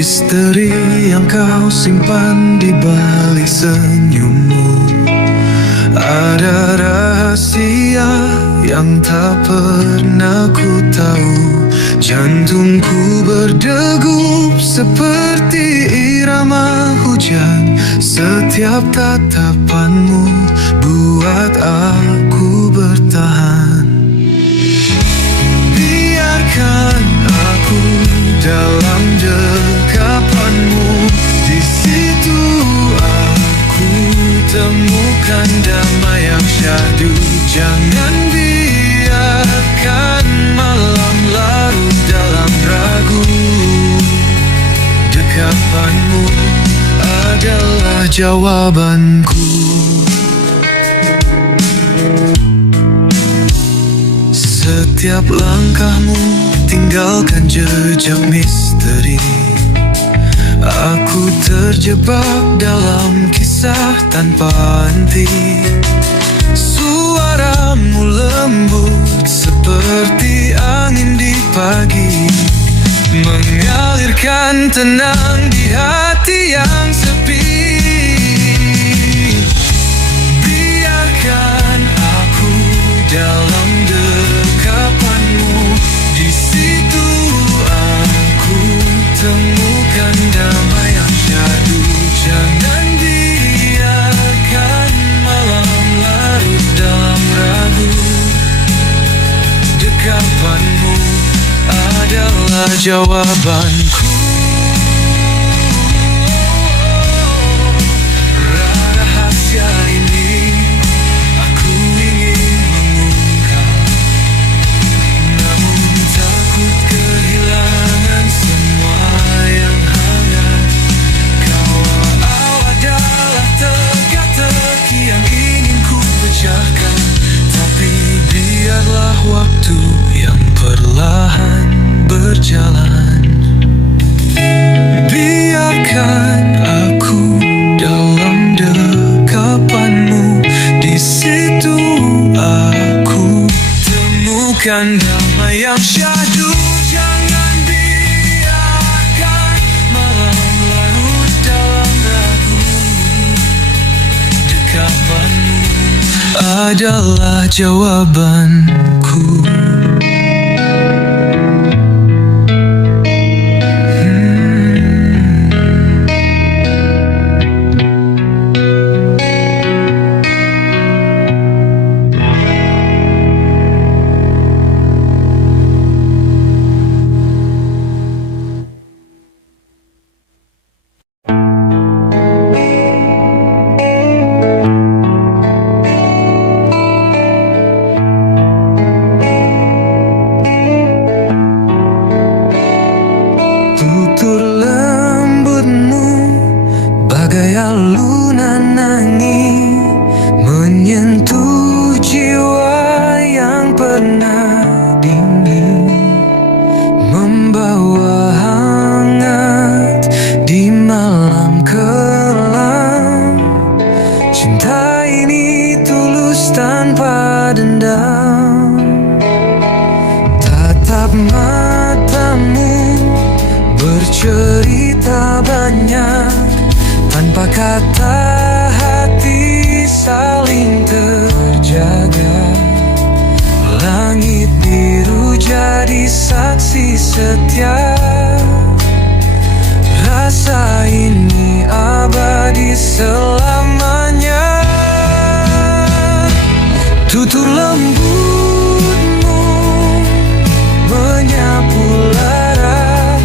Misteri yang kau simpan di balik senyummu. Ada rahasia yang tak pernah ku tahu. Jantungku berdegup seperti irama hujan. Setiap tatapanmu buat aku bertahan. Biarkan aku dalam dekapanmu. Di situ aku temukan damai yang syahdu. Jangan biarkan malam larut dalam ragu. Dekapanmu adalah jawabanku. Setiap langkahmu tinggalkan jejak misteri. Aku terjebak dalam kisah tanpa henti. Suaramu lembut seperti angin di pagi, mengalirkan tenang di hati yang sepi. Biarkan aku dalam dekapanmu. Di situ aku temukan damai yang syahdu. Jangan biarkan malam larut dalam ragu. Dekapanmu adalah jawabanku. Rahasia ini aku ingin mengungkap, namun takut kehilangan semua yang hangat. Kau adalah teka-teki yang ingin ku pecahkan. Tapi biarlah waktu yang perlahan berjalan. Biarkan aku dalam dekapanmu. Di situ aku temukan damai yang syahdu. Jangan biarkan malam larut dalam ragu. Dekapanmu adalah jawabanku. Cerita banyak tanpa kata, hati saling terjaga. Langit biru jadi saksi setia. Rasa ini abadi selamanya. Tutur lembutmu menyapu lara,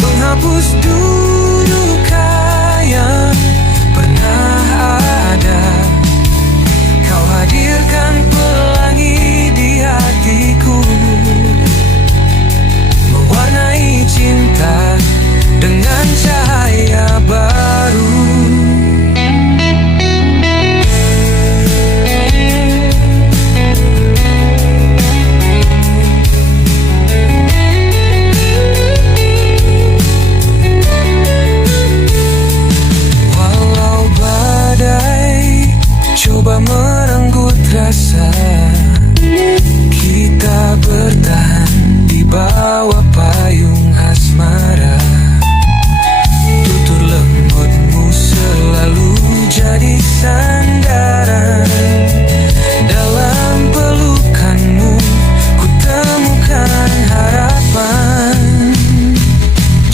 menghapus duka yang pernah ada. Kau hadirkan pelangi di hatiku, mewarnai cinta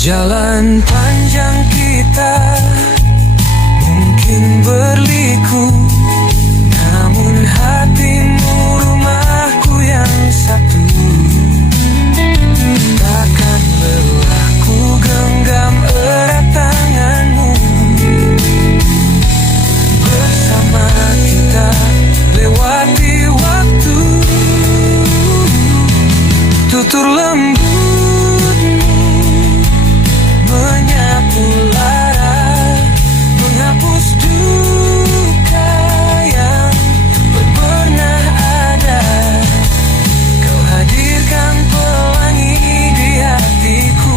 Jalan panjang kita mungkin berliku, namun hatimu rumahku yang satu. Takkan lelah ku genggam erat tanganmu. Bersama kita lewati waktu, tutur lembutmu menyapu lara, menghapus duka yang pernah ada. Kau hadirkan pelangi di hatiku,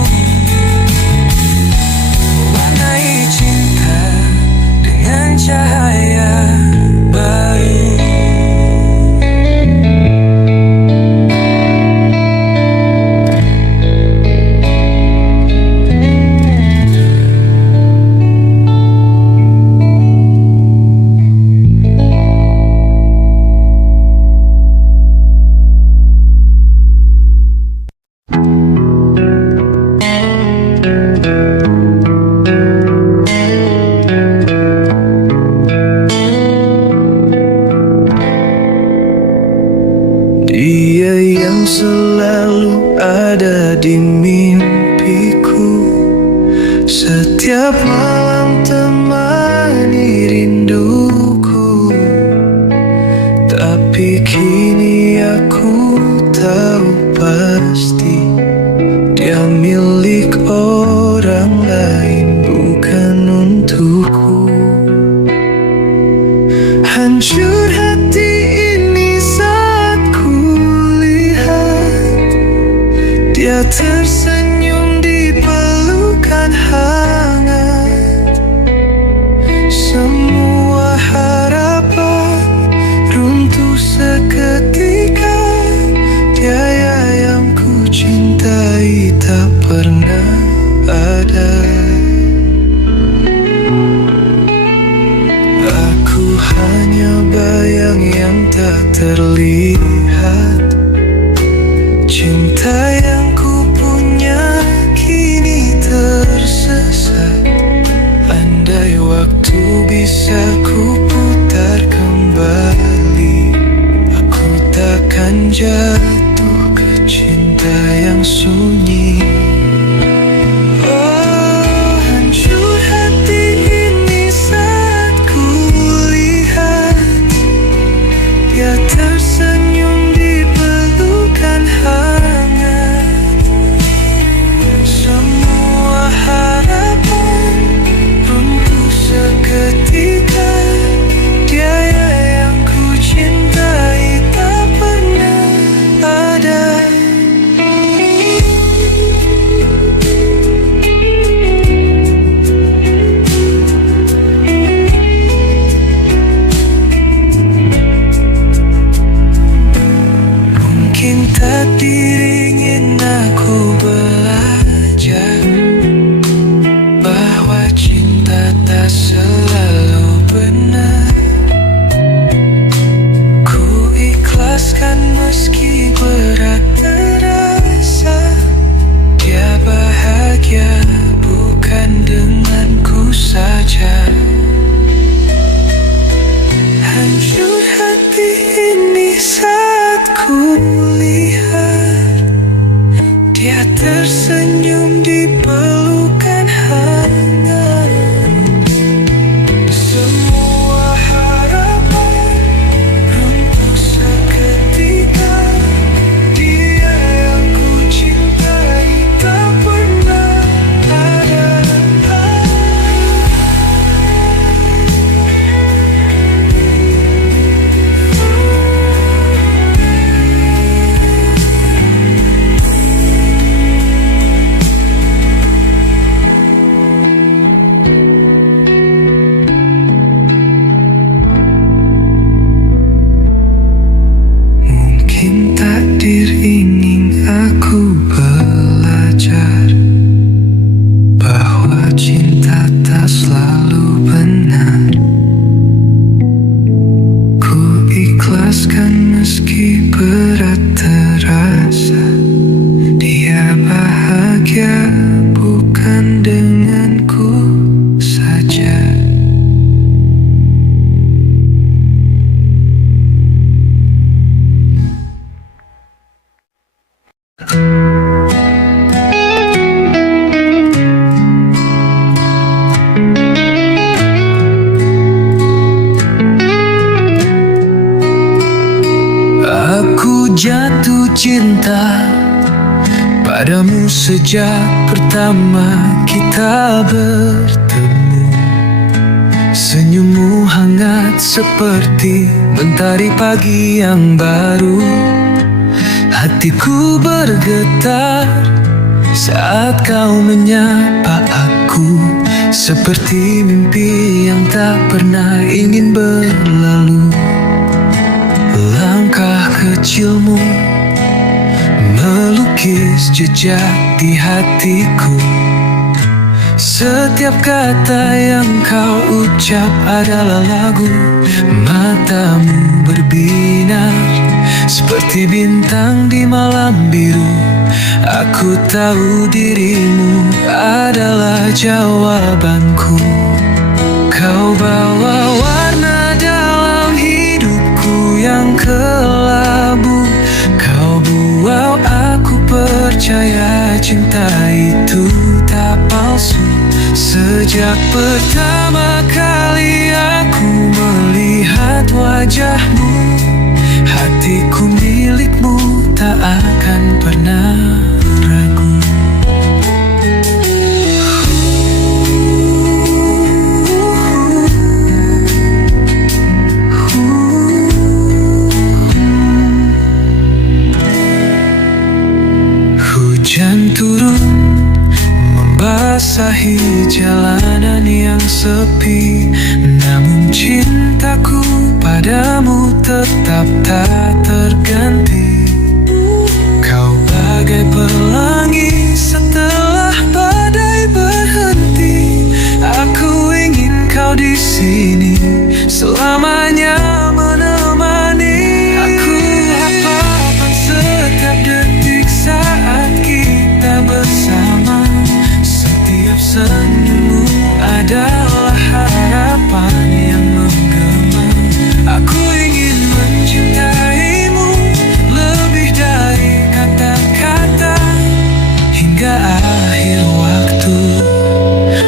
mewarnai cinta dengan cahaya baru. Dia yang selalu ada di mimpiku, setiap malam temani rinduku. Tapi kini aku tahu pasti dia milik orang lain, bukan untukku. Hancur hati ini saat ku lihat dia tersenyum di pelukan hangat. Semua harapan runtuh seketika. Dia yang ku cintai tak pernah jatuh cinta padamu sejak pertama kita bertemu. Senyummu hangat seperti mentari pagi yang baru. Hatiku bergetar saat kau menyapa aku, seperti mimpi yang tak pernah ingin berlalu. Langkah kecilmu melukis jejak di hatiku. Setiap kata yang kau ucap adalah lagu. Matamu berbinar seperti bintang di malam biru. Aku tahu dirimu adalah jawabanku. Kau bawa warna dalam hidupku yang kelabu. Kau buat aku percaya cinta itu tak palsu. Sejak pertama kali aku melihat wajahmu, hatiku milikmu tak akan pernah ragu. Hujan turun membasahi jalanan yang sepi, namun cintaku padamu tetap tak terganti. Kau bagai pelangi setelah badai berhenti. Aku ingin kau di sini selamanya menemani. Aku hafalkan setiap detik saat kita bersama. Setiap senyummu adalah harapan yang menggema. Aku ingin mencintaimu lebih dari kata-kata. Hingga akhir waktu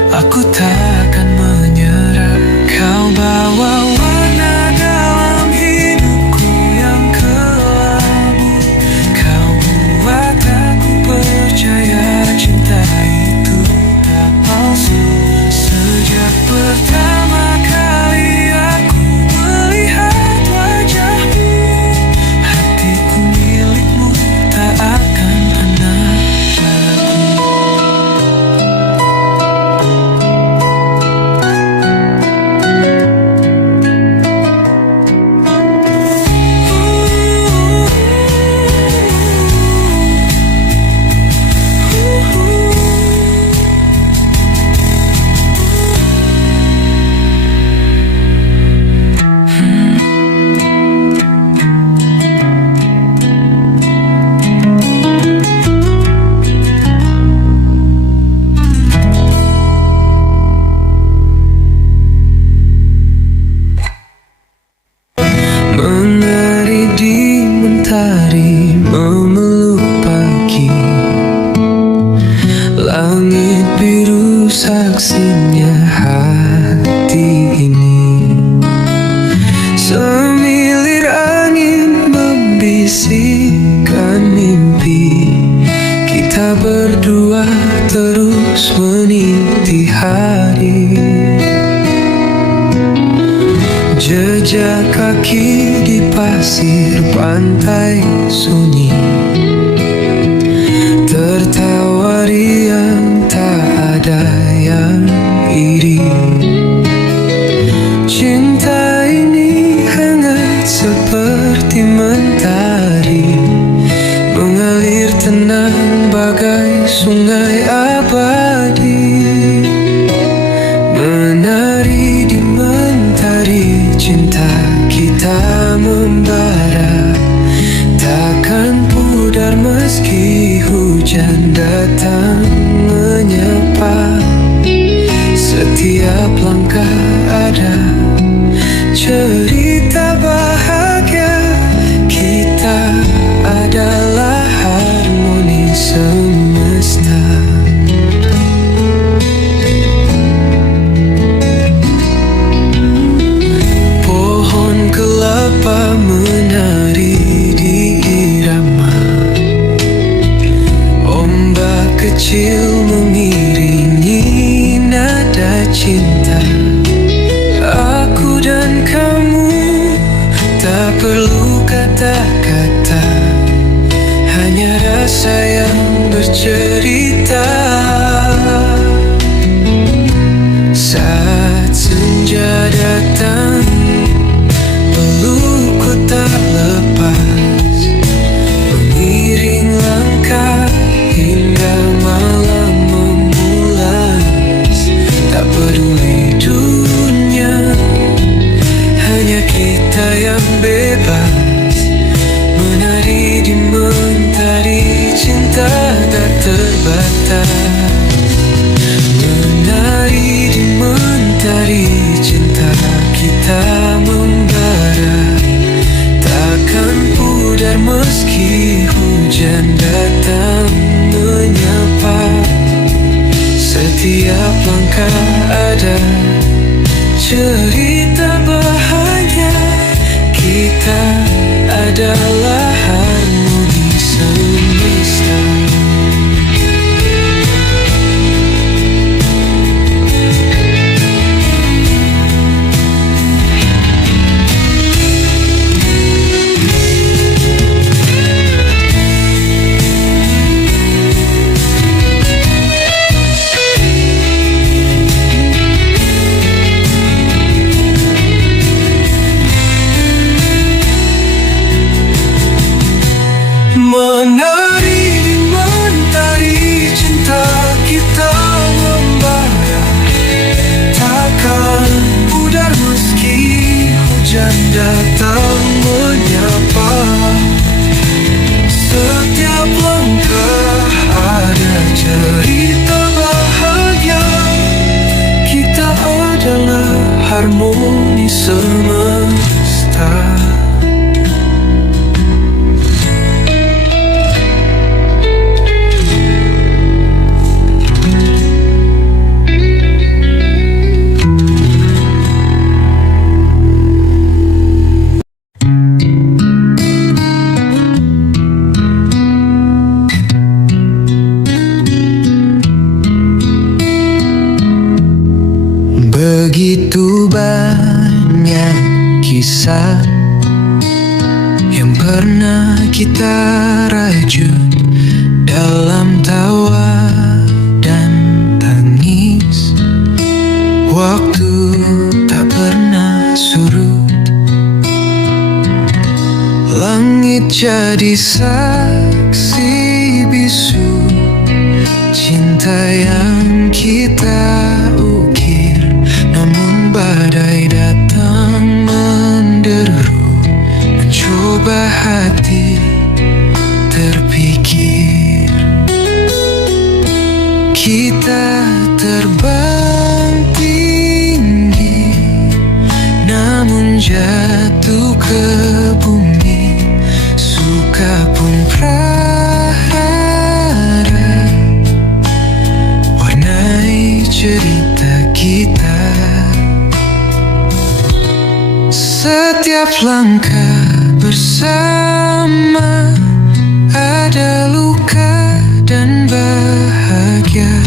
aku takkan menyerah. Kau bawa warna dalam hidupku yang kelabu. Kau buat aku percaya cinta itu tak palsu. Sejak pertama kali aku melihat wajahmu, hatiku milikmu tak akan pernah ragu. Menari di mentari memeluk pagi. Langit biru saksinya hati ini. Semilir angin membisikkan mimpi. Kita berdua terus meniti hari. Jejak kaki di pasir pantai sunyi, tertawa riang tak ada yang iri. Cinta ini hangat seperti mentari, mengalir tenang bagai sungai abadi. Menari di mentari cinta kita membara, takkan pudar meski hujan datang menyapa. Setiap langkah ada cerita bahagia. Kita adalah harmoni semesta. Pohon kelapa menari di irama. cinta. Aku dan kamu tak perlu kata-kata, hanya rasa yang bercerita. Saat senja datang, pelukku tak lepas, mengiring langkah hingga malam memulas. Tak peduli dunia, hanya kita yang bebas, menari di mentari cinta tak terbatas. Menari di mentari cinta kita membara, takkan pudar meski hujan datang menyapa. Setiap langkah ada cerita bahagia, kita adalah harmoni semesta. Menari di mentari cinta kita membara, takkan pudar meski hujan datang menyapa. Setiap langkah ada cerita bahagia, kita adalah harmoni semesta. Begitu banyak kisah yang pernah kita rajut, dalam tawa dan tangis. Waktu tak pernah surut, langit jadi saksi bisu cinta yang kita ukir. Namun badai datang menderu, mencoba hati terpikir. Kita terbang tinggi, namun jatuh ke bumi. Suka pun prahara, warnai cerita kita. Setiap langkah bersama ada luka dan bahagia,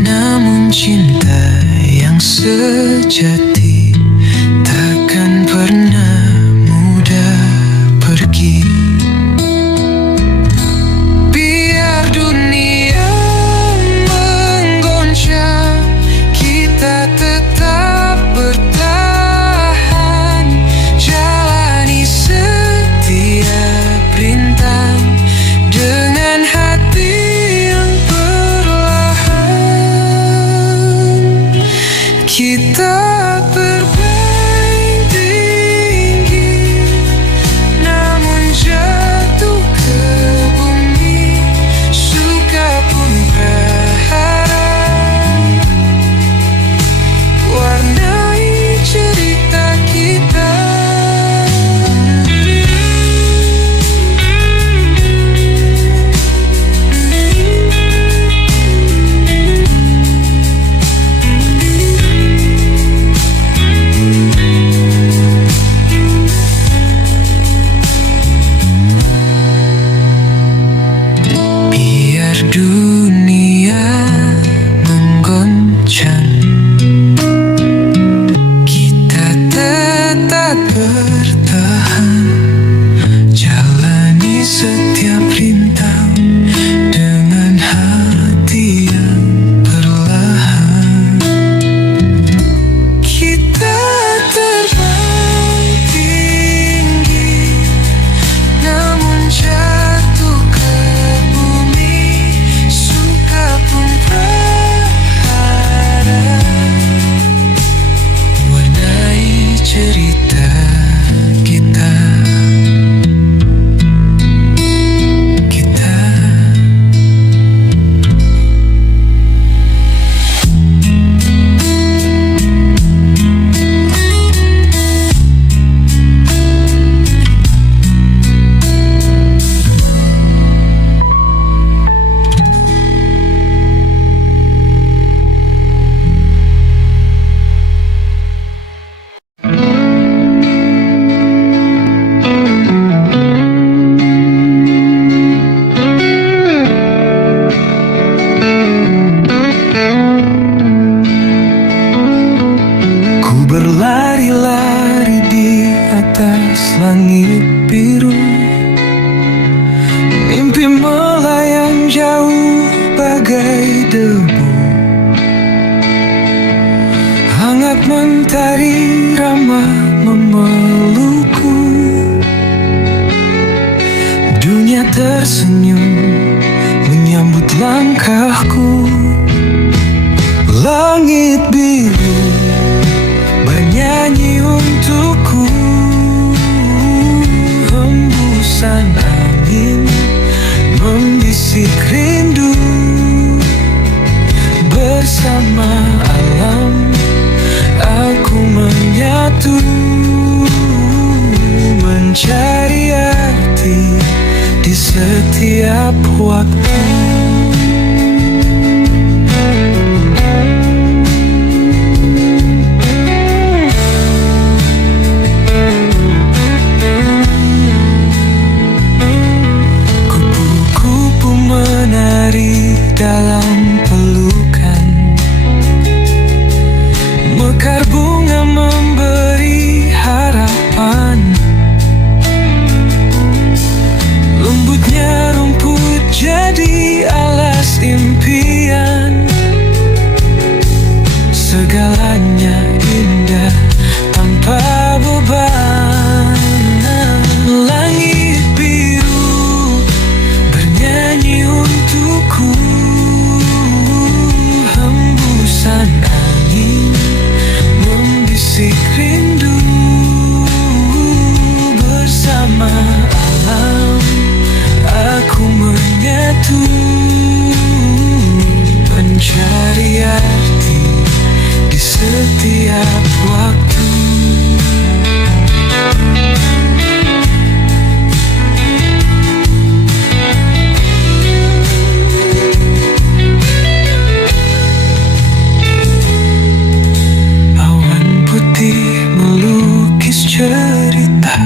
namun cinta yang sejati takkan pernah mudah pergi. Biar dunia menggoncang, kita tetap bertahan. Jalani setiap rintang dengan hati yang perlahan. Kita Bidadari ramah memelukku, dunia tersenyum menyambut langkahku. Langit biru bernyanyi untukku, hembusan angin membisik rindu. Bersama alam aku menyatu, mencari arti di setiap waktu. Kupu-kupu menari dalam pelukan, mekar bunga memberi harapan. Lembutnya rumput jadi alas impian. Segalanya indah tanpa beban. Langit biru bernyanyi untukku, hembusan angin membisik rindu. Bersama alam aku menyatu, mencari arti di setiap waktu. Awan putih melukis cerita,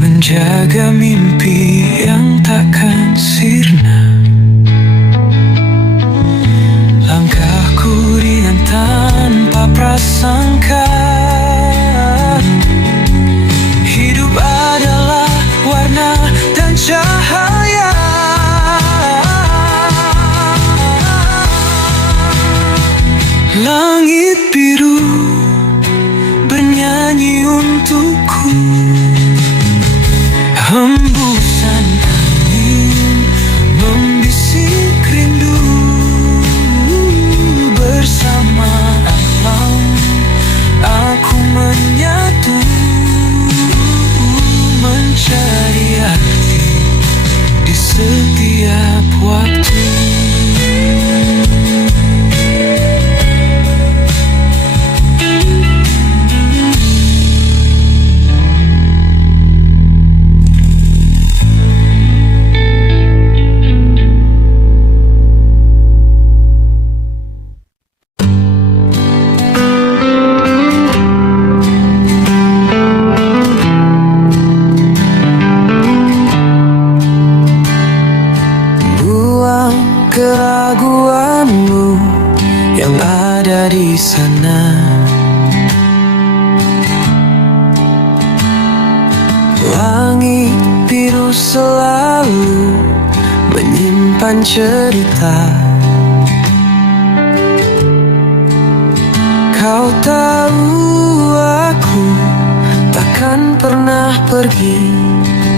menjaga mimpi yang takkan sirna. Langkahku ringan tanpa prasangka. Hidup adalah warna dan cahaya. Langit biru bernyanyi untukku, hembusan angin membisik rindu. Bersama alam aku menyatu, mencari arti di setiap waktu. Keraguanmu yang ada di sana. Langit biru selalu menyimpan cerita. Kau tahu aku takkan pernah pergi,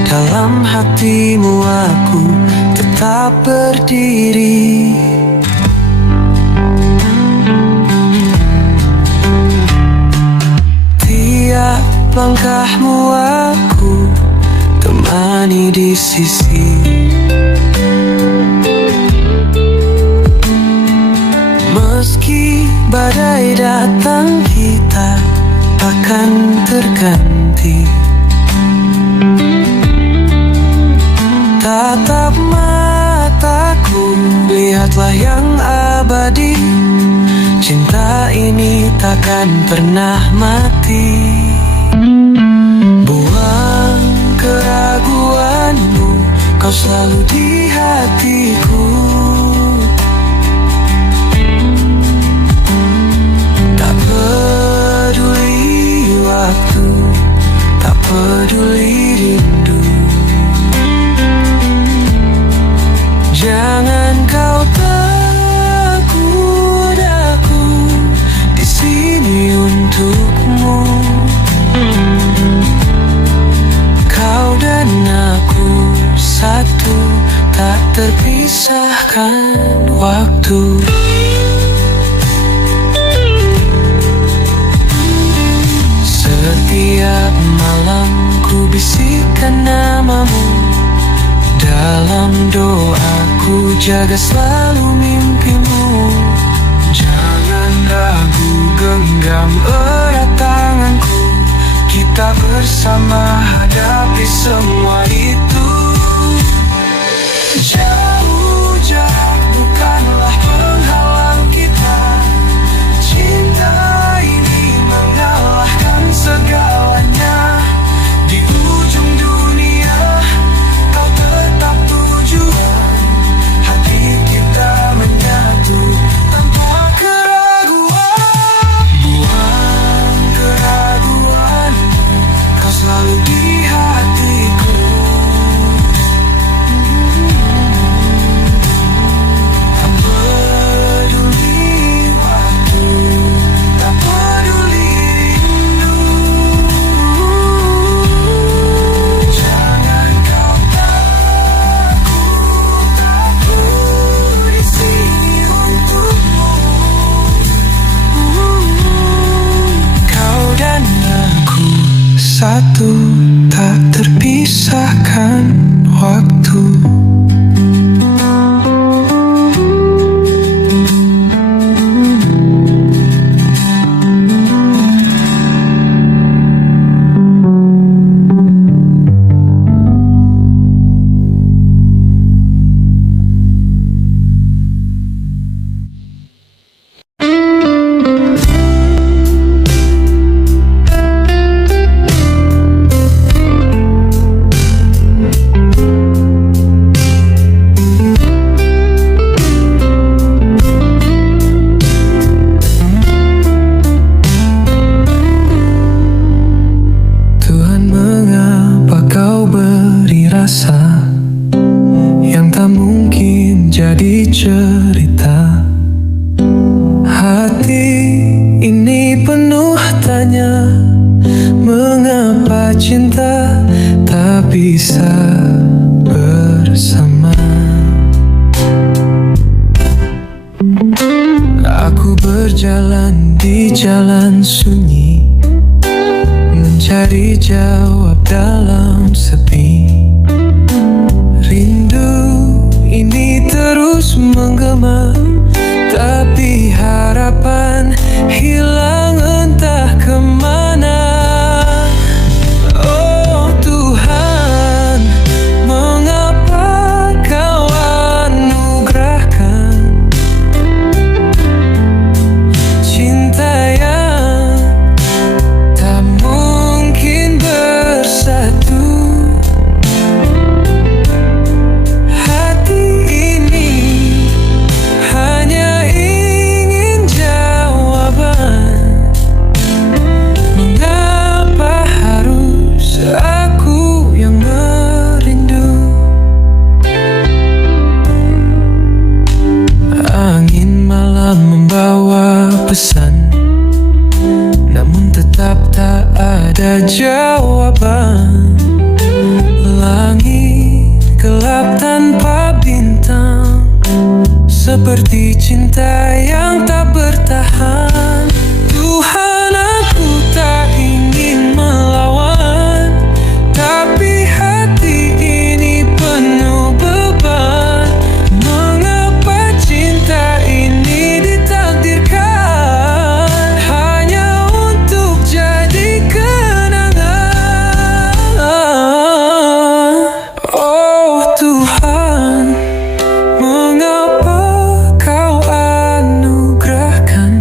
dalam hatimu aku tetap berdiri. Tiap langkahmu aku temani di sisi. Meski badai datang, kita takkan terganti. Tatap mataku, lihatlah yang abadi. Cinta ini takkan pernah mati. Buang keraguanmu, kau selalu di hatiku. Tak peduli waktu, tak peduli rindu. Jangan kau takut, aku waktu. Setiap malam ku bisikkan namamu dalam doaku, jaga selalu mimpimu. Jangan ragu, genggam erat tanganku, kita bersama hadapi semua itu. Jauh jarak bukanlah penghalang kita, cinta ini mengalahkan segalanya. Di ujung dunia kau tetap tujuan, hati kita menyatu tanpa keraguan. Buang keraguan, kau selalu di hatiku. Tak peduli waktu, tak peduli rindu. Jangan kau takut, aku di sini untukmu. Kau dan aku satu, tak terpisahkan waktu. Tuhan, mengapa kau beri rasa yang tak mungkin jadi cerita? Hati ini penuh tanya, mengapa cinta tak bisa bersama? Aku berjalan di jalan sunyi, mencari jawab dalam sepi. Rindu ini terus menggema, tapi harapan hilang entah kemana. Oh Tuhan, mengapa kau anugerahkan cinta yang tak mungkin bersatu? Hati ini hanya ingin jawaban, mengapa harus aku yang merindu? Angin malam membawa pesan, namun tetap tak ada jawaban. Langit gelap tanpa bintang, seperti cinta yang tak bertahan. Tuhan, aku tak ingin melawan, tapi hati ini penuh beban. Mengapa cinta ini ditakdirkan hanya untuk jadi kenangan? Oh Tuhan, mengapa kau anugerahkan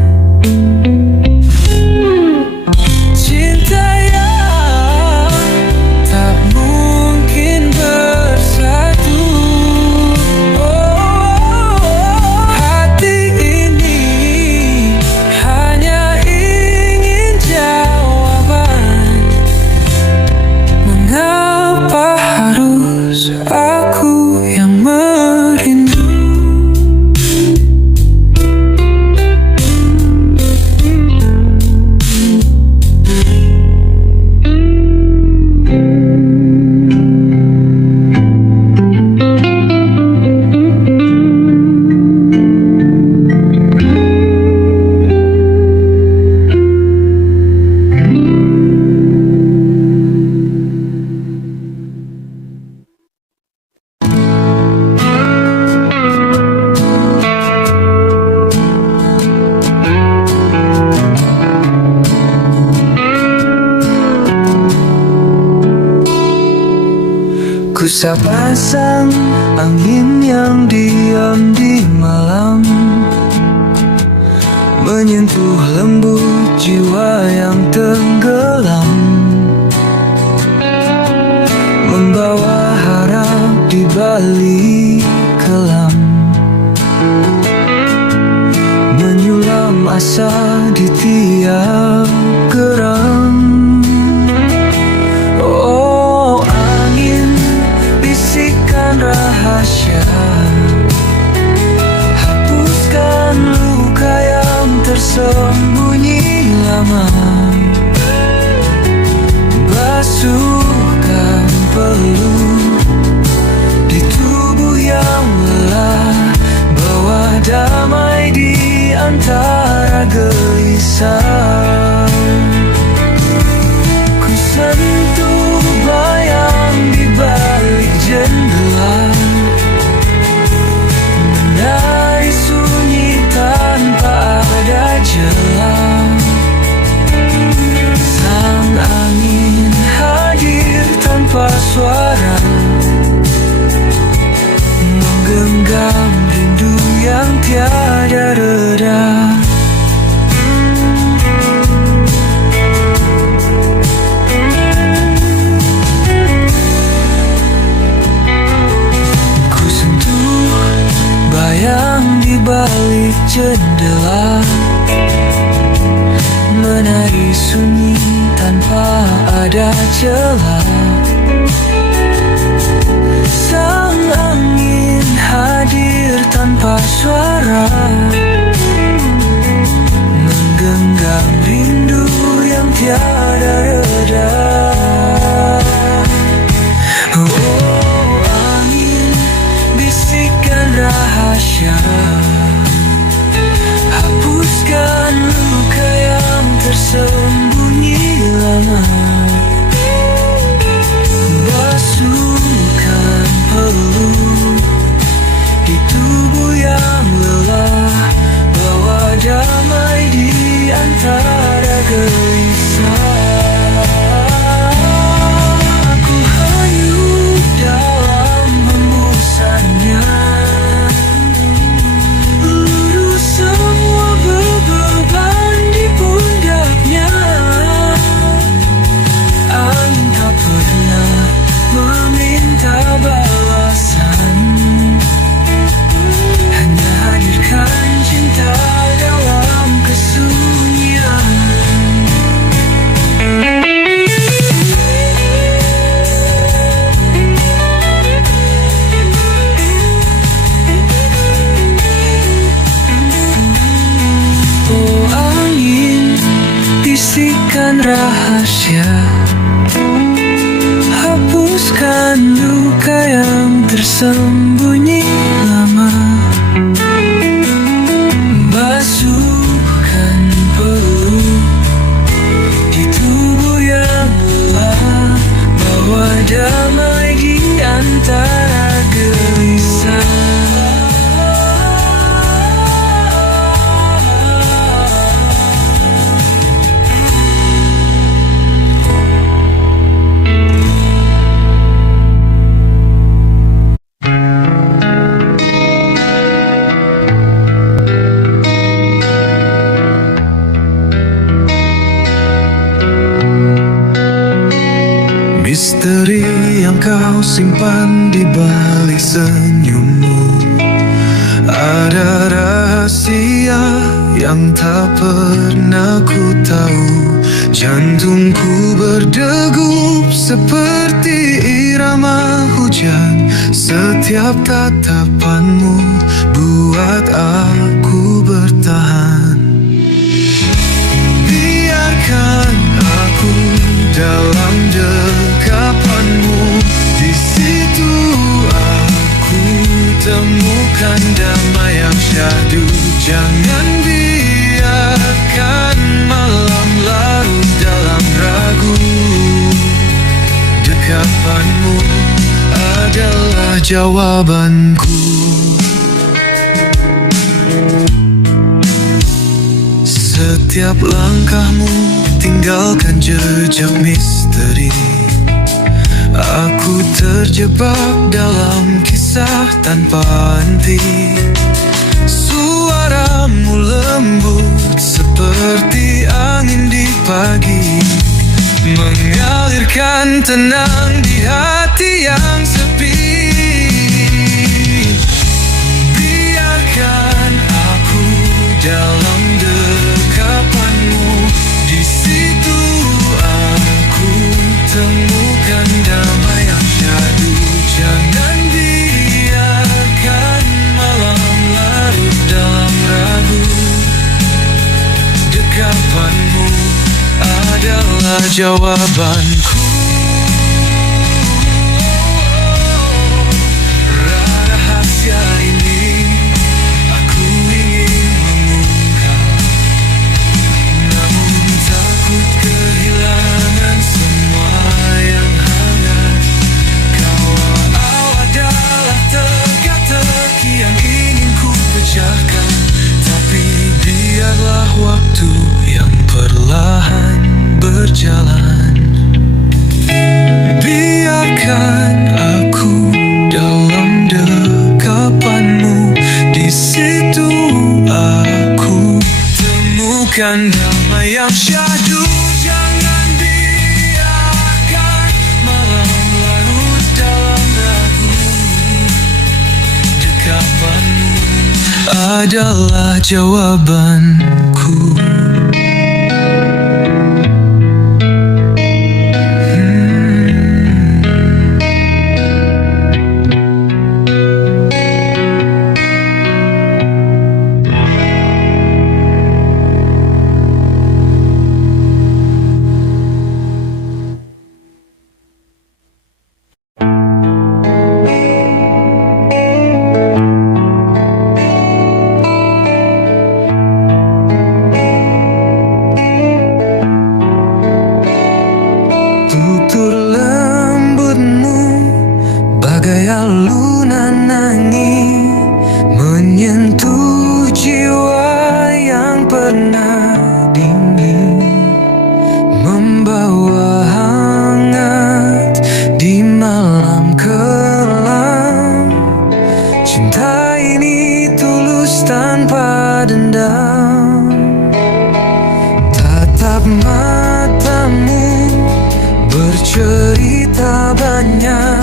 Sapa sang angin yang diam di malam, menyentuh lembut jiwa yang tenggelam, membawa harap di balik kelam, menyulam asa di tiap geram. Oh angin, bisikan rahasia, hapuskan luka yang tersembunyi lama, basuhkan peluk di tubuh yang lelah, bawa damai di antara gelisah. Ku sentuh bayang di balik jendela, menari sunyi tanpa ada celah. Sang angin hadir tanpa suara, menggenggam rindu yang tiada reda. Ku sentuh bayang di balik jendela, menari sunyi tanpa ada celah. Sang angin hadir tanpa suara, menggenggam rindu yang tiada reda. Oh angin, bisikan rahasia, hapuskan luka yang tersembunyi lama, basuhkan peluk di tubuh yang lelah, bawa damai di antara gelisah. Aku hanyut dalam hembusannya, lurus semua beban di pundaknya. Angin tak pernah meminta balasan, hanya hadirkan cinta dalam kesunyian. Oh angin, bisikan rahasia, hapuskan luka yang tersembunyi lama, basuhkan peluk di tubuh yang lelah, bawa damai di antara gelisah. Misteri yang kau simpan di balik senyummu, ada rahasia yang tak pernah ku tahu. Jantungku berdegup seperti irama hujan, setiap tatapanmu buat aku bertahan. Biarkan aku dalam dekapanmu, di situ aku temukan damai yang syahdu. Jangan biarkan malam larut dalam ragu, dekapanmu adalah jawabanku. Setiap langkahmu tinggalkan jejak misteri, Aku terjebak dalam kisah tanpa henti. Suaramu lembut seperti angin di pagi, mengalirkan tenang di hati yang sepi. Biarkan aku dalam dekapanmu, di situ aku temukan damai yang syahdu. Jangan biarkan malam larut dalam ragu. Dekapanmu adalah jawabanku. Rahasia ini aku ingin mengungkap, namun takut kehilangan semua yang hangat. Kau adalah teka-teki yang ingin ku pecahkan, tapi biarlah waktu yang perlahan berjalan. Biarkan aku dalam dekapanmu, di situ aku temukan damai yang syahdu. Jangan biarkan malam larut dalam ragu. Dekapanmu adalah jawabanku. Tutur lembutmu bagai alunan angin, menyentuh jiwa yang pernah dingin, membawa hangat di malam kelam. Cinta ini tulus tanpa dendam. Tatap matamu bercerita banyak,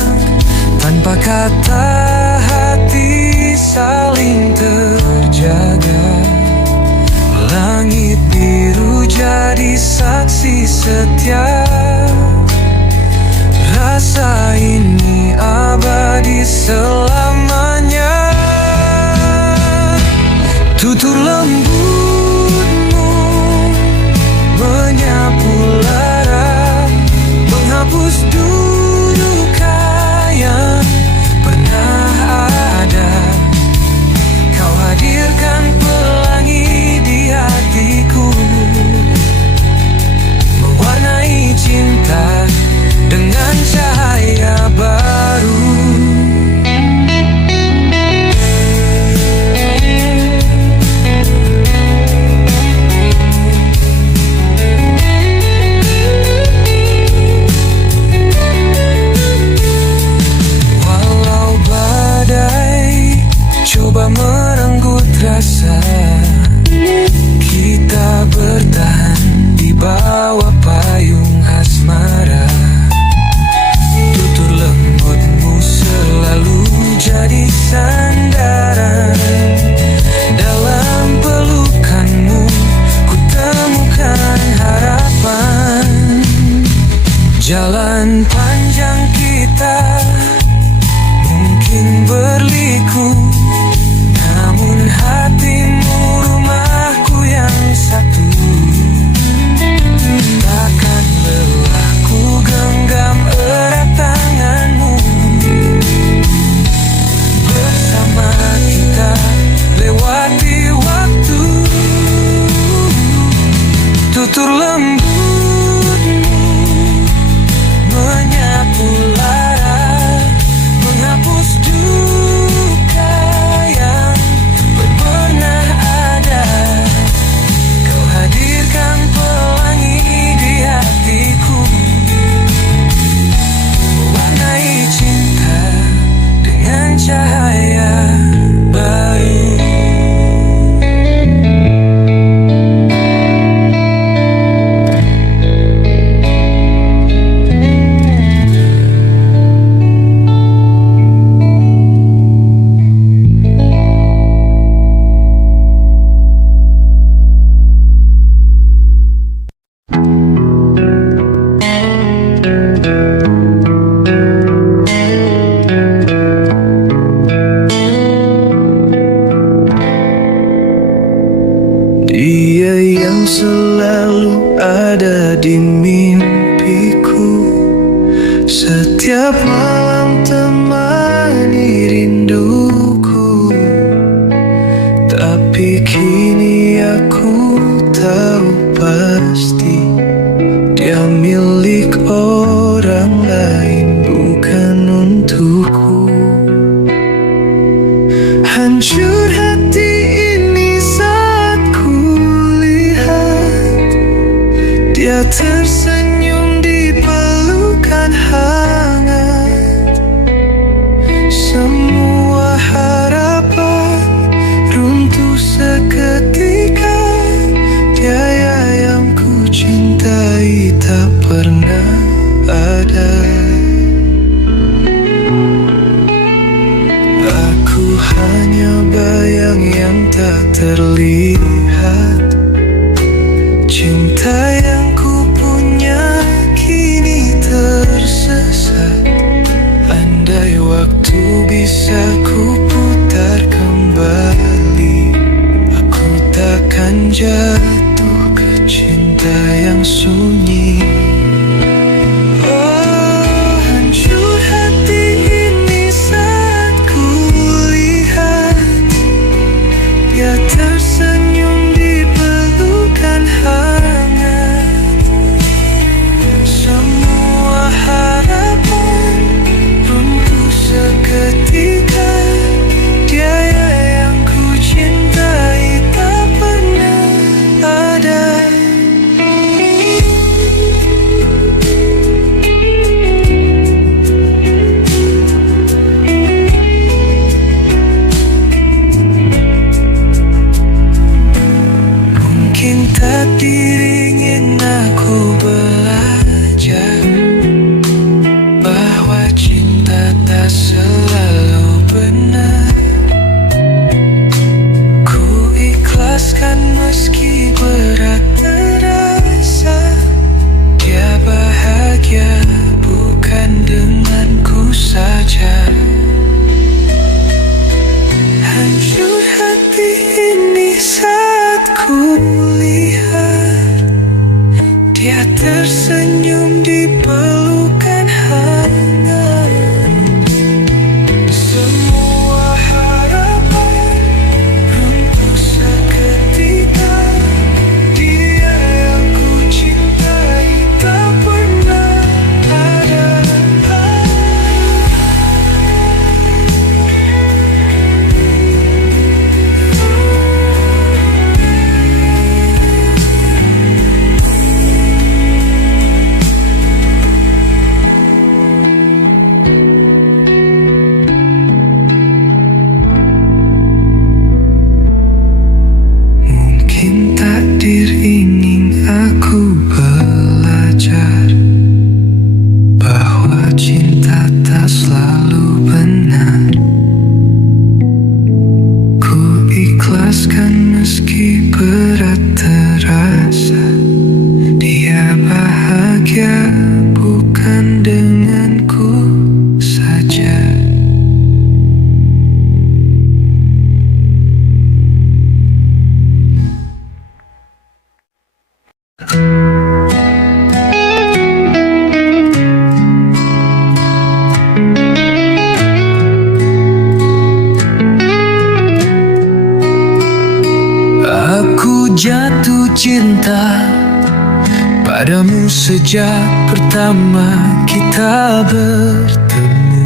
tanpa kata hati saling terjaga. Langit biru jadi saksi setia. Rasa ini abadi selamanya. Tutur lembutmu menyapu lara, menghapus duka yang pernah ada. Kau hadirkan pelangi di hatiku, mewarnai cinta dengan cahaya baru. Coba merenggut rasa, kita bertahan di bawah payung asmara. Tutur lembutmu selalu jadi sandaran. Dalam pelukanmu ku temukan harapan. Jalan panjang kita mungkin berliku, namun hatimu rumahku yang satu. Takkan lelah ku genggam erat tanganmu. Bersama kita lewati waktu. Tutur lembutmu menyapu lara, menghapus duka yang pernah ada. Kau hadirkan pelangi di hatiku, Dia yang selalu ada di mimpiku, setiap malam temani rinduku. Tapi kini aku tahu pasti dia milik orang lain, bukan untukku. Hancur hati ini saat ku lihat dia tersenyum di pelukan hangat. Semua harapan runtuh seketika. Dia yang ku cintai tak pernah ada. Aku hanya bayang yang tak terlihat. Cinta yang ku punya kini tersesat. Andai waktu bisa ku putar kembali, aku takkan jatuh ke cinta yang sunyi. Oh, hancur hati ini saat ku lihat dia tersenyum di pelukan hangat. Semua harapan runtuh seketika. Dia yang ku cintai tak pernah ada. Mungkin takdir ingin aku belajar bahwa cinta tak selalu benar. Ku ikhlaskan meski berat terasa. Dia bahagia bukan denganku saja. Hancur hati ini saat ku lihat dia tersenyum di pelukan hangat. Semua harapan runtuh seketika. Dia yang ku cintai tak pernah ada. Mungkin takdir ingin aku belajar bahwa cinta tak selalu benar. Ku ikhlaskan meski berat terasa. Dia bahagia bukan denganku saja. Aku jatuh cinta padamu sejak pertama kita bertemu.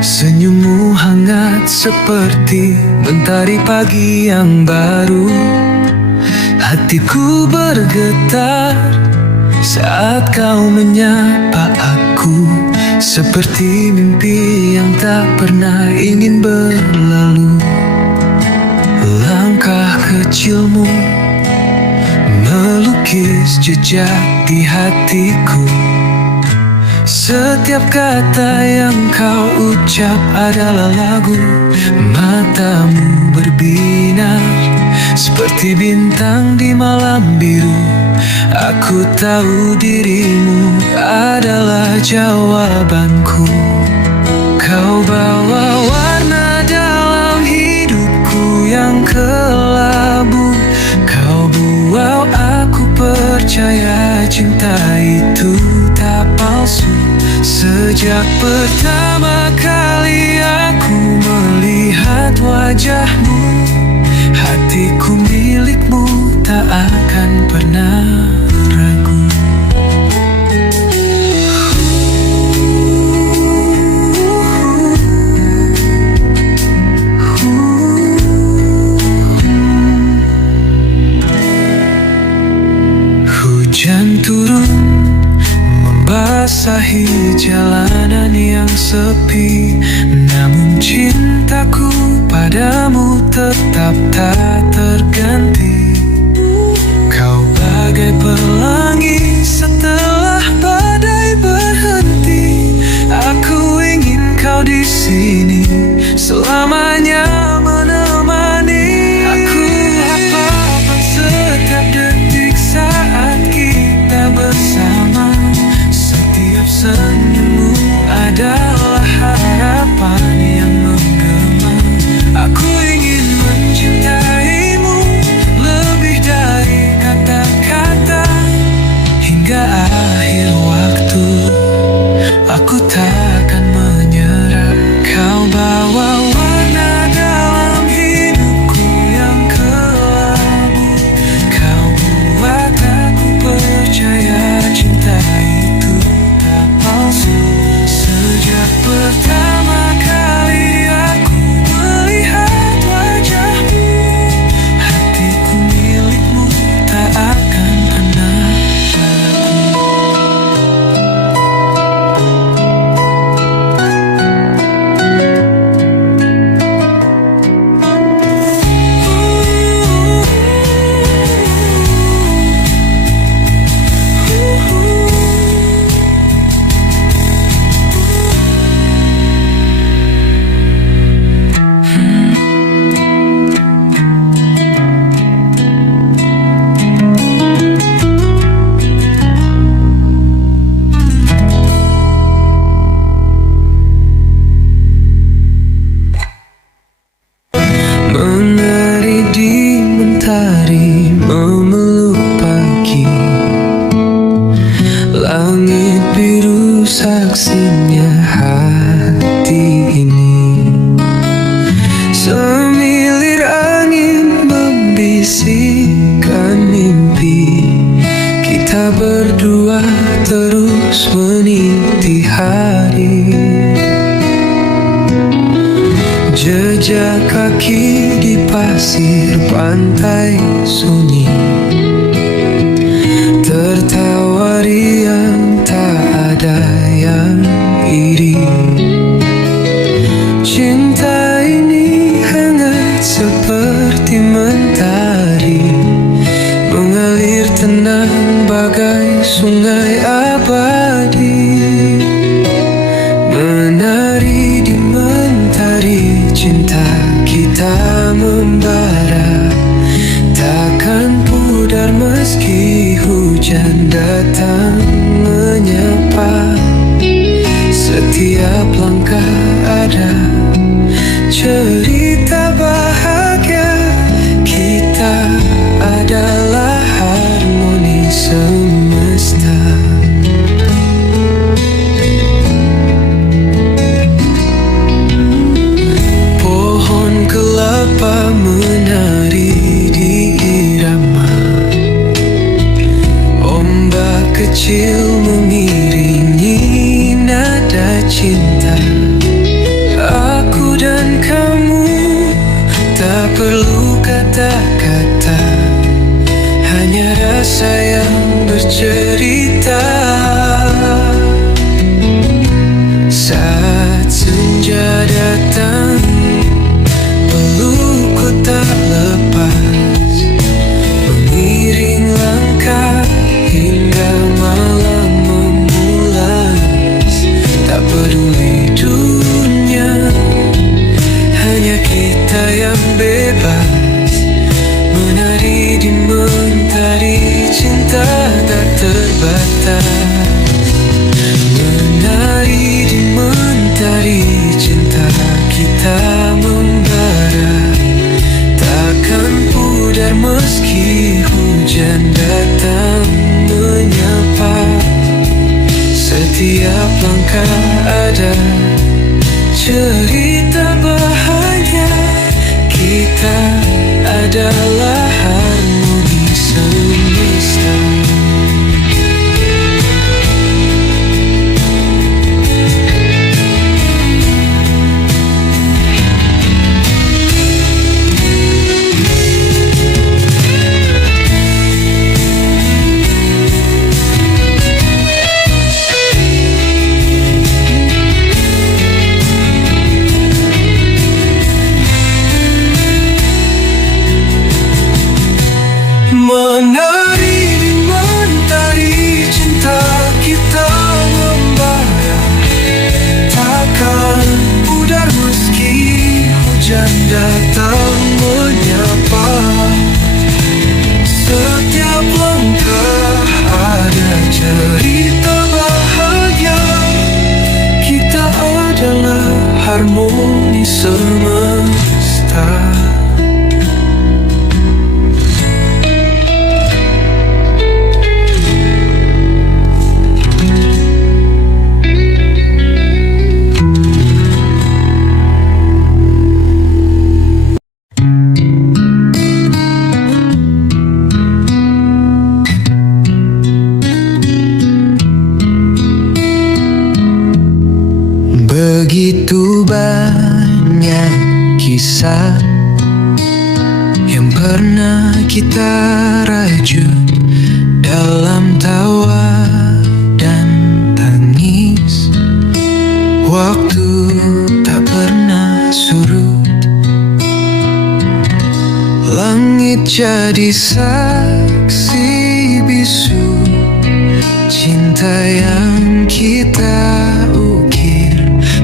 Senyummu hangat seperti mentari pagi yang baru. Hatiku bergetar saat kau menyapa aku, seperti mimpi yang tak pernah ingin berlalu. Langkah kecilmu melukis jejak di hatiku. Setiap kata yang kau ucap adalah lagu. Matamu berbinar seperti bintang di malam biru. Aku tahu dirimu adalah jawabanku. Kau bawa warna dalam hidupku yang kelabu. Sejak pertama kali aku melihat wajahmu, hatiku milikmu tak akan pernah ragu. Hujan turun membasahi jalanan yang sepi, namun cintaku padamu tetap tak terganti. Kau bagai pelangi setelah badai berhenti. Aku ingin kau di sini selamanya menemani. Aku hafalkan setiap detik saat kita bersama. Setiap senyummu adalah harapan yang menggema. Aku ingin mencintaimu lebih dari kata-kata. Hingga akhir waktu aku takkan menyerah. Kau bawa warna dalam hidupku yang kelabu. Kau buat aku percaya cinta itu tak palsu. Sejak pertama kali aku melihat wajahmu, hatiku milikmu tak akan pernah ragu. Menari di mentari memeluk pagi, langit biru saksinya hati ini. Semilir angin membisikkan mimpi, kita berdua terus meniti hari. Jejak kaki di pasir pantai sunyi, tertawa riang tak ada yang iri. Cinta ini hangat seperti mentari, mengalir tenang bagai sungai abadi. Menari di mentari, cinta kita membara, takkan pudar meski hujan datang menyapa. Setiap langkah ada cerita bahagia, kita adalah harmoni semesta. Kelapa menari di irama, ombak kecil mengiringi nada cinta. Aku dan kamu tak perlu kata-kata, hanya rasa yang bercerita. Saat senja datang, pelukku tak lepas, mengiring langkah hingga malam memulas. Tak peduli dunia, hanya kita yang bebas, menari di mentari cinta tak terbatas. Menari di mentari cinta kita membara, takkan pudar meski hujan datang menyapa. Setiap langkah cerita bahagia. Kita adalah harmoni semesta. Menari di mentari cinta kita membara, takkan pudar meski hujan datang menyapa. Setiap langkah ada cerita bahagia. Kita adalah harmoni semesta. Begitu banyak kisah yang pernah kita rajut, dalam tawa dan tangis. Waktu tak pernah surut, langit jadi saksi bisu cinta yang kita ukir.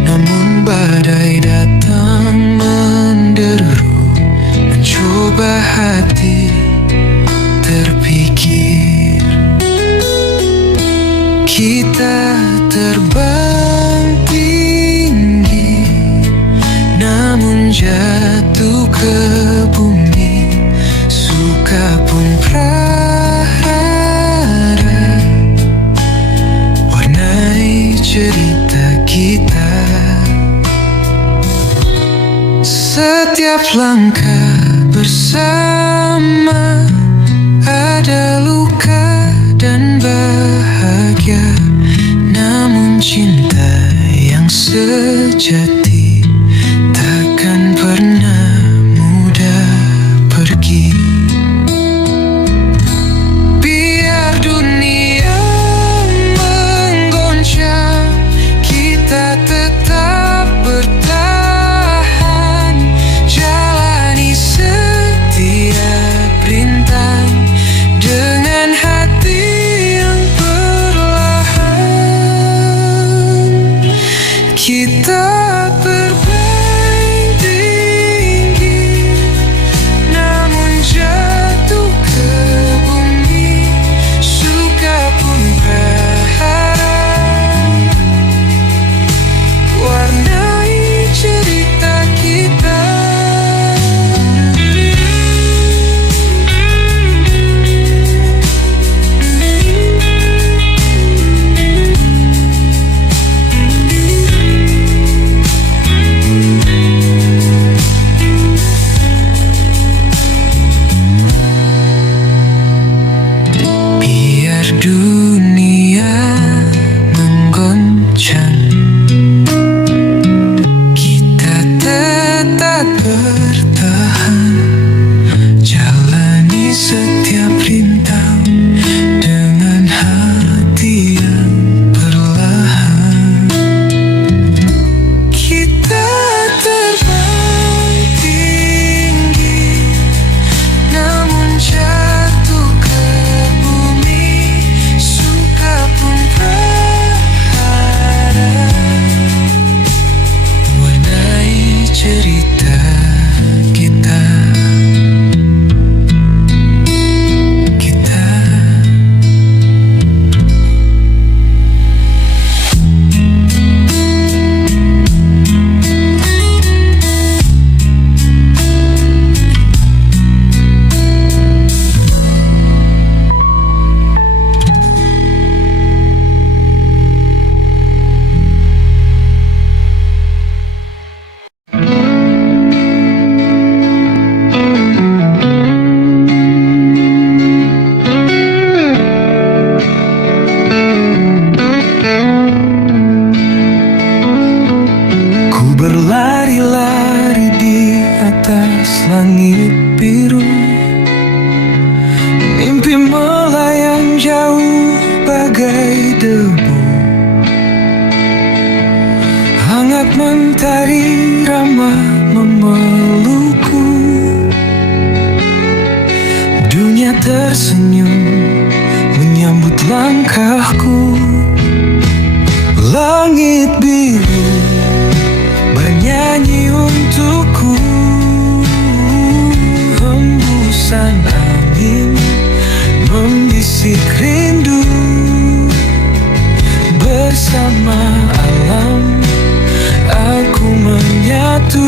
Namun badai datang menderu, mencoba hati terpikir. Kita terbang tinggi, namun jatuh ke bumi. Suka pun prahara, warnai cerita kita. Setiap langkah bersama ada luka dan bahagia. Namun cinta yang sejati takkan pernah mudah pergi. Biar dunia menggoncang, kita tetap bertahan. Jalani setiap rintang dengan hati yang perlahan. Kita bagai debu. Hangat mentari ramah memelukku. Dunia tersenyum menyambut langkahku. Langit biru bernyanyi untukku. Hembusan angin membisik rindu. Bersama alam aku menyatu,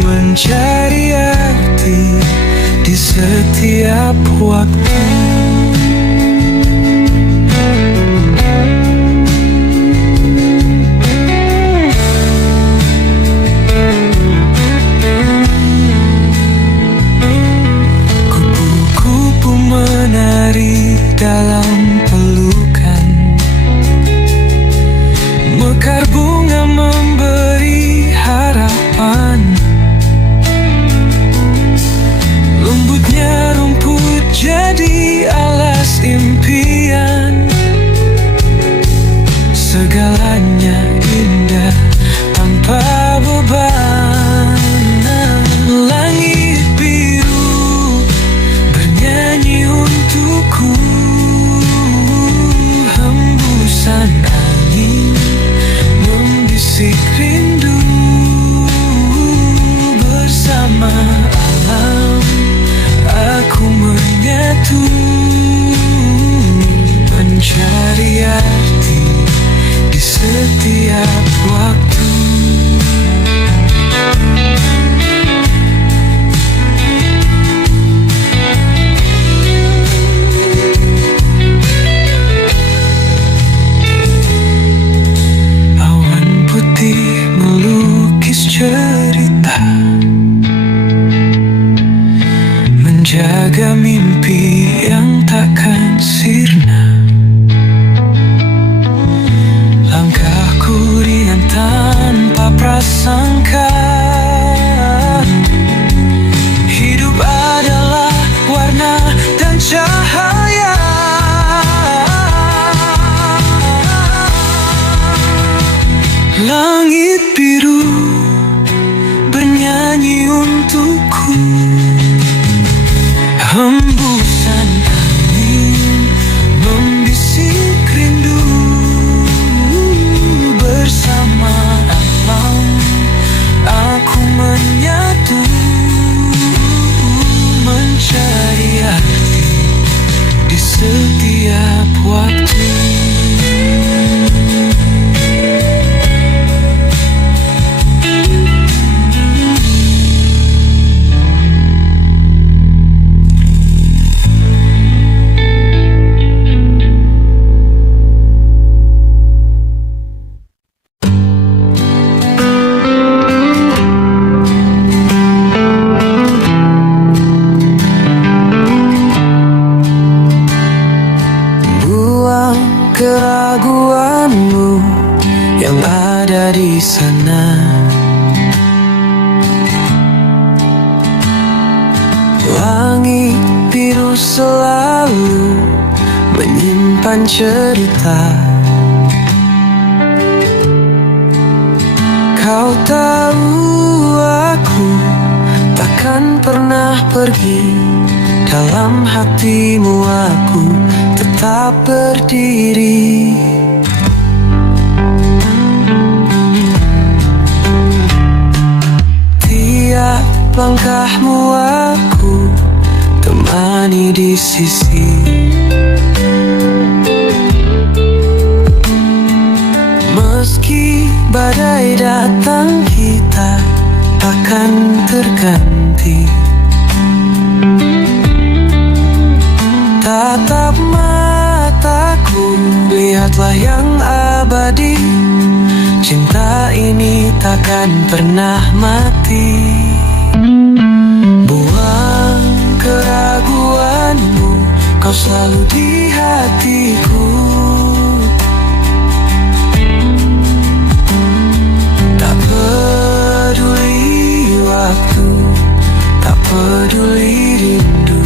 mencari arti di setiap waktu. Kupu-kupu menari dalam pelukan. Mekar bunga memberi harapan. Lembutnya rumput jadi alas impian. Segalanya indah tanpa beban. Langit biru bernyanyi untukku. Hembusan angin membisik rindu. Bersama alam aku menyatu, mencari arti di setiap waktu. Awan putih melukis cerita, menjaga mimpi yang takkan sirna. Langkahku ringan tanpa prasangka. Hidup adalah warna dan cahaya. Langit biru bernyanyi untukku. Hembusan angin membisik rindu. Bersama alam aku menyatu, mencari arti di setiap waktu. Keraguanmu yang ada di sana. Langit biru selalu menyimpan cerita. Kau tahu aku takkan pernah pergi. Dalam hatimu aku tetap berdiri. Tiap langkahmu aku temani di sisi. Meski badai datang kita takkan terganti. Tatap mataku, lihatlah yang abadi. Cinta ini takkan pernah mati. Buang keraguanmu, kau selalu di hatiku. Tak peduli waktu, tak peduli rindu.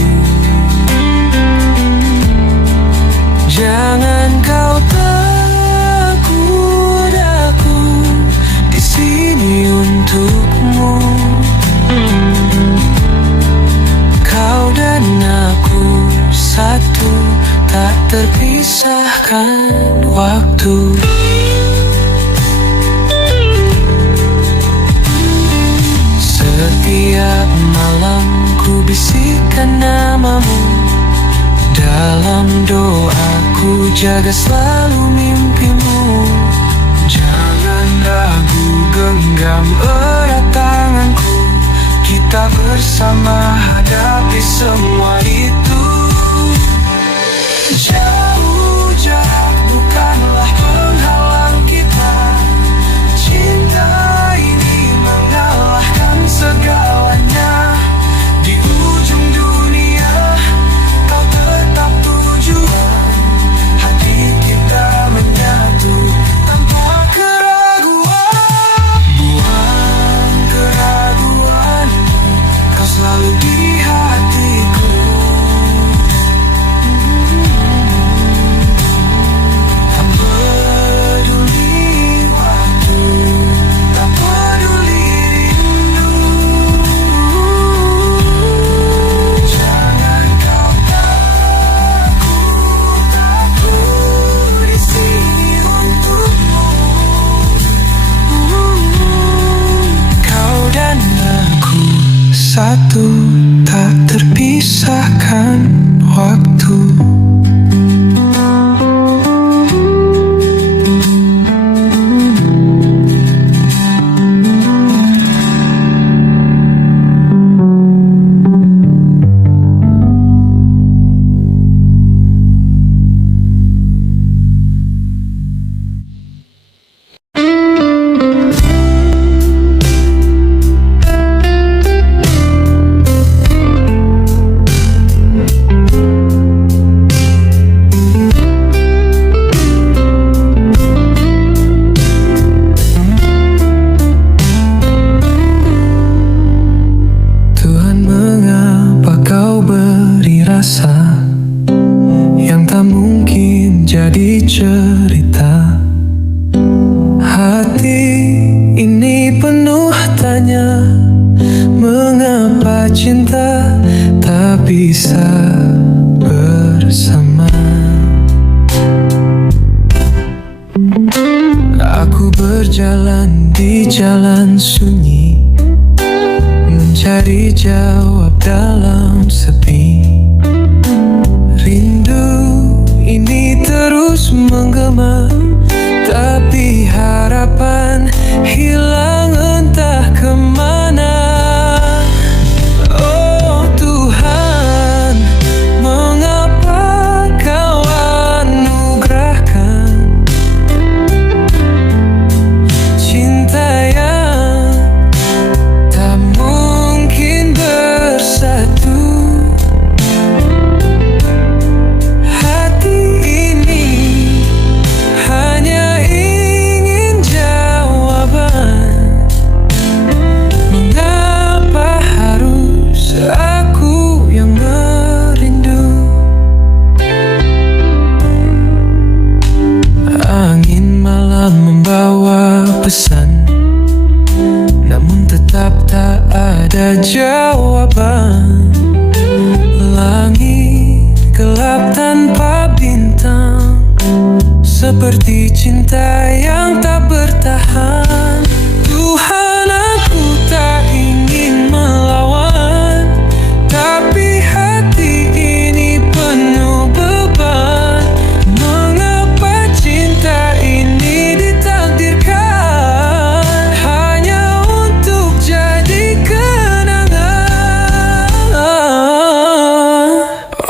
terpisahkan waktu. Setiap malam ku bisikkan namamu dalam doaku, jaga selalu mimpimu. Jangan ragu, genggam erat tanganku, kita bersama hadapi semua itu. Jauh jarak bukanlah penghalang kita, cinta ini mengalahkan segalanya. Di ujung dunia kau tetap tujuan, hati kita menyatu tanpa keraguan. Buang keraguan, kau selalu di hatiku. Tak peduli waktu, tak peduli rindu. Jangan kau takut, aku di sini untukmu. Kau dan aku satu, tak terpisahkan waktu. Tuhan, mengapa kau beri rasa yang tak mungkin jadi cerita? Hati ini penuh tanya, mengapa cinta tak bisa bersama? Aku berjalan di jalan sunyi, mencari jawab dalam sepi. Rindu ini terus menggema, tapi harapan hilang entah kemana. Oh Tuhan, mengapa kau anugerahkan cinta yang tak mungkin bersatu? Hati ini hanya ingin jawaban. Mengapa harus aku yang merindu? Angin malam membawa pesan, namun tetap tak ada jawaban. Langit gelap tanpa bintang, seperti cinta yang tak bertahan. Tuhan, aku tak ingin melawan, tapi hati ini penuh beban. Mengapa cinta ini ditakdirkan hanya untuk jadi kenangan?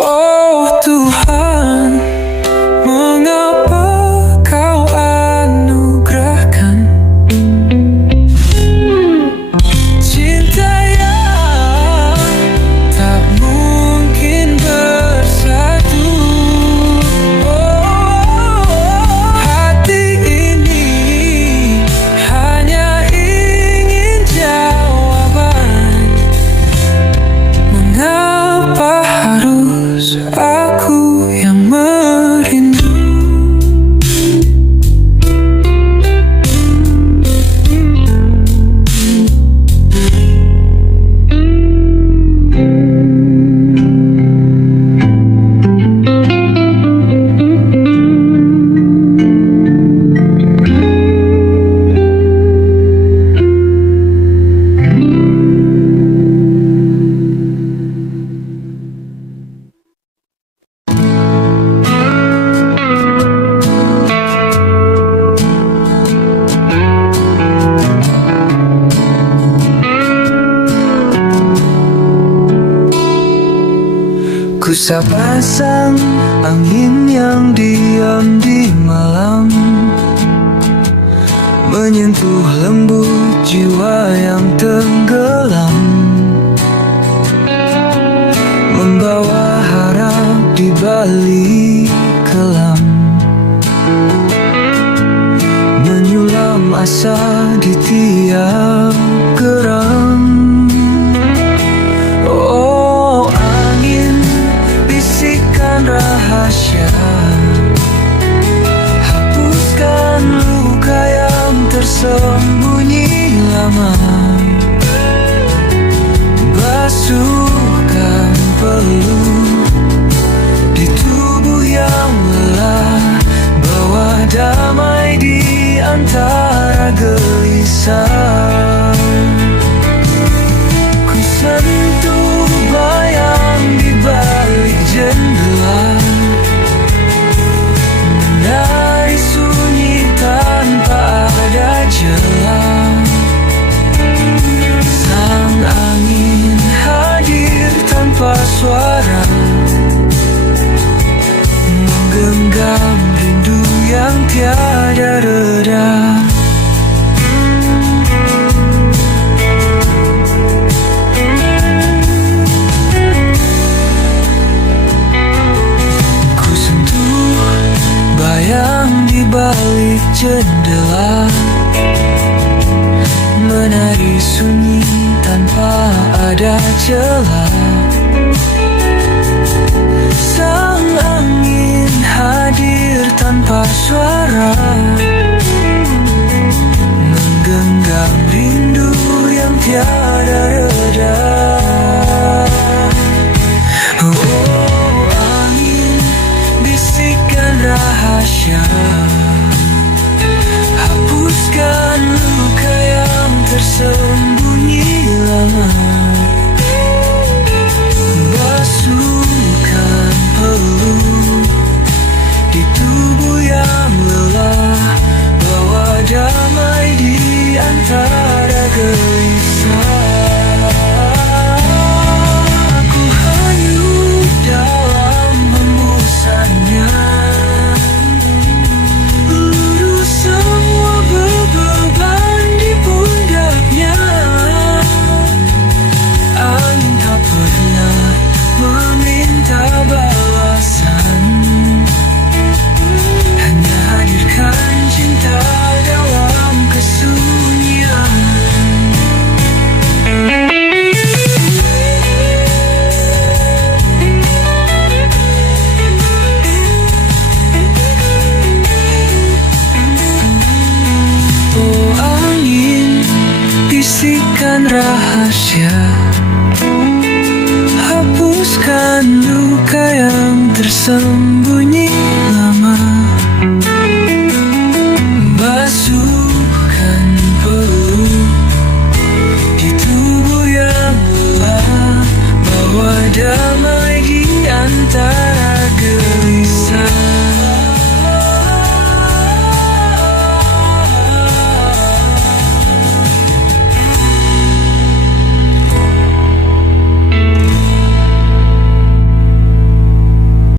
Oh Tuhan, mengapa kau Ku sapa sang angin yang diam di malam, menyentuh lembut jiwa yang tenggelam, membawa harap di balik kelam, menyulam asa di tiap geram. Oh angin, bisikan rahasia, hapuskan luka yang tersembunyi lama, basuhkan peluk di tubuh yang lelah, bawa damai di antara gelisah. Ku sentuh bayang di balik jendela, menari sunyi tanpa ada celah. Sang angin hadir tanpa suara, menggenggam rindu yang tiada reda. Ku sentuh bayang di balik jendela, menari sunyi tanpa ada celah. Sang angin hadir tanpa suara, menggenggam rindu yang tiada reda. Oh angin, bisikan rahasia, hapuskan luka yang tersembunyi lama, basuhkan peluk di tubuh yang lelah, bawa damai di antara gelisah. Aku hanyut dalam hembusannya, lurus semua beban di pundaknya. Angin tak pernah meminta balasan, hanya hadirkan cinta dalam kesunyian. Oh angin, bisikan rahasia, hapuskan luka yang tersembunyi